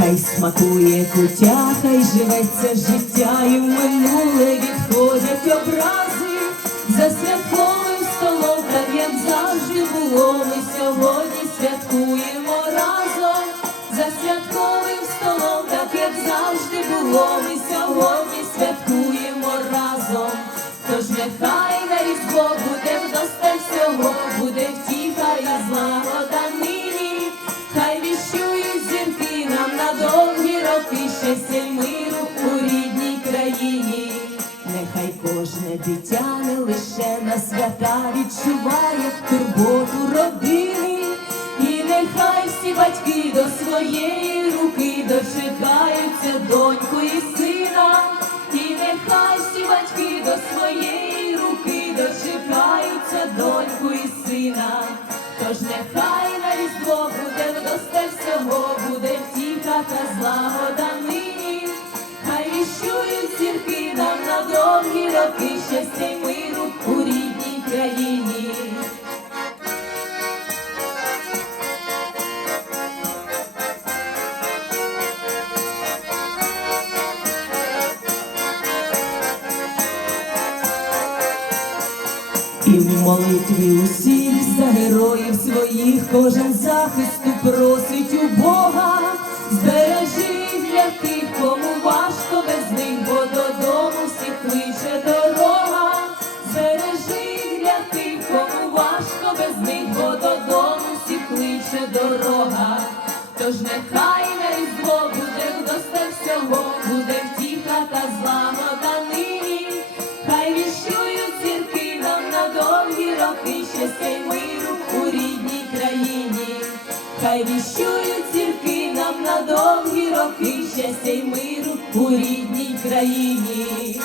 Хай смакує кутя, хай живеться життя, і в минуле відходять образи за святковим столом, так як завжди було. Ми сьогодні святкуємо разом за святковим столом, так як завжди було. Ми сьогодні святкуємо разом. Тож нехай на різдво буде вдосталь всього, буде втіха і злагода щастя й миру у рідній країні. Нехай кожне дитя не лише на свята відчуває турботу родини. І нехай всі батьки до своєї руки дочекаються доньку і сина. І нехай всі батьки до своєї руки дочекаються доньку і сина. Тож нехай на різдво буде вдосталь всього, буде втіха та злагода роки щастя й миру у рідній країні. І в молитві усіх за героїв своїх кожен захисту просить у Бога, Тож нехай на різдво буде вдосталь всього, буде втіха та злагода нині. Хай віщують зірки нам на довгі роки щастя й миру у рідній країні. Хай віщують зірки нам на довгі роки щастя й миру у рідній країні.